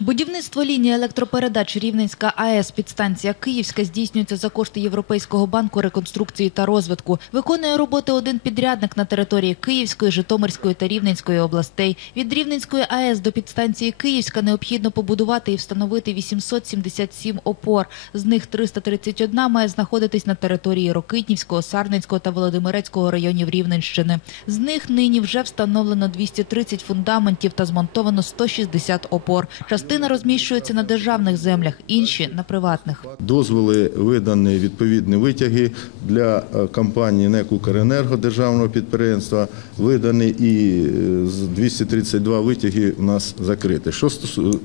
Будівництво лінії електропередач Рівненська АЕС підстанція Київська здійснюється за кошти Європейського банку реконструкції та розвитку. Виконує роботи один підрядник на території Київської, Житомирської та Рівненської областей. Від Рівненської АЕС до підстанції Київська необхідно побудувати і встановити 877 опор. З них 331 має знаходитись на території Рокитнівського, Сарненського та Володимирецького районів Рівненщини. З них нині вже встановлено 230 фундаментів та змонтовано 160 опор. Частина розміщується на державних землях, інші – на приватних. Дозволи видані відповідні витяги для е, компанії НЕК «Укренерго» державного підприємства. Видані і е, з 232 витяги у нас закриті. Що стосу...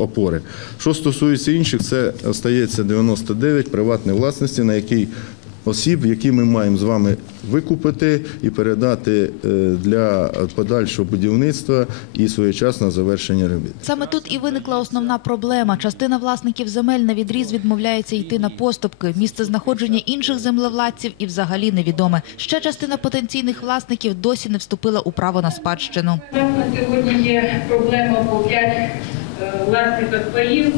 опори. Що стосується інших, це остається 99 приватної власності, на який осіб, які ми маємо з вами викупити і передати е, для подальшого будівництва і своєчасного завершення робіт. Саме тут і виникла основна проблема. Частина власників земель на відріз відмовляється йти на поступки. Місце знаходження інших землевладців і взагалі невідоме. Ще частина потенційних власників досі не вступила у право на спадщину. На сьогодні є проблема по 5 власниках паїв.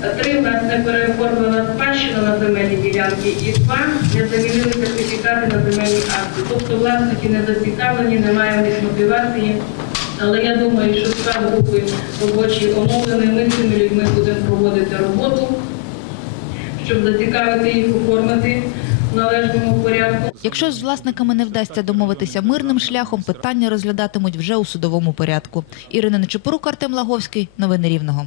Три в нас не переоформлена спадщина на земельні ділянки і два не замінили сертифікати на земельні акти. Тобто власники не зацікавлені, немає в них мотивації. Але я думаю, що справ групи робочі оновлені, ми з цими людьми будемо проводити роботу, щоб зацікавити їх оформити в належному порядку. Якщо з власниками не вдасться домовитися мирним шляхом, питання розглядатимуть вже у судовому порядку. Ірина Нечепорук, Артем Лаговський. Новини Рівного.